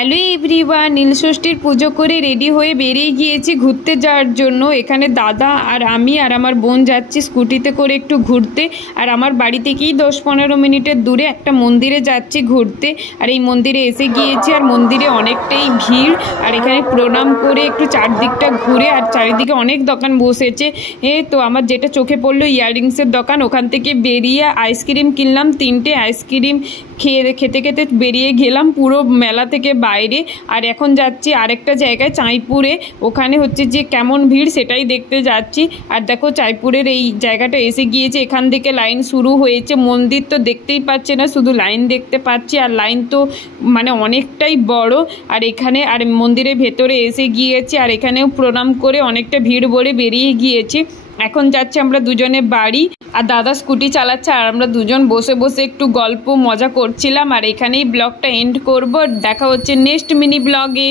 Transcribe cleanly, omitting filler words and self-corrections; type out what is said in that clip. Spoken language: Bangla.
হ্যালো এভরিওয়ান, নীলষষ্ঠীর পুজো করে রেডি হয়ে বেরিয়ে গিয়েছি ঘুরতে যাওয়ার জন্য। এখানে দাদা আর আমি আর আমার বোন যাচ্ছি স্কুটিতে করে একটু ঘুরতে। আর আমার বাড়ি থেকেই 10-15 মিনিটের দূরে একটা মন্দিরে যাচ্ছি ঘুরতে। আর এই মন্দিরে এসে গিয়েছি, আর মন্দিরে অনেকটাই ভিড়। আর এখানে প্রণাম করে একটু চারদিকটা ঘুরে, আর চারিদিকে অনেক দোকান বসেছে। তো আমার যেটা চোখে পড়লো ইয়াররিংসের দোকান, ওখান থেকে বেরিয়ে আইসক্রিম কিনলাম 3টে আইসক্রিম খেতে খেতে বেরিয়ে গেলাম পুরো মেলা থেকে বাইরে। আর এখন যাচ্ছি আরেকটা জায়গায় চাঁইপুরে, ওখানে হচ্ছে যে কেমন ভিড় সেটাই দেখতে যাচ্ছি। আর দেখো চাঁইপুরের এই জায়গাটা এসে গিয়েছে, এখান থেকে লাইন শুরু হয়েছে। মন্দির তো দেখতেই পাচ্ছে না, শুধু লাইন দেখতে পাচ্ছি, আর লাইন তো মানে অনেকটাই বড়। আর এখানে আর মন্দিরের ভেতরে এসে গিয়েছি, আর এখানেও প্রণাম করে অনেকটা ভিড় বলে বেরিয়ে গিয়েছি। এখন যাচ্ছি আমরা দুজনে বাড়ি, আর দাদা স্কুটি চালাচ্ছে, আর আমরা দুজন বসে বসে একটু গল্প মজা করছিলাম। আর এখানেই ব্লগটা এন্ড করব। দেখা হচ্ছে নেক্সট মিনি ব্লগে।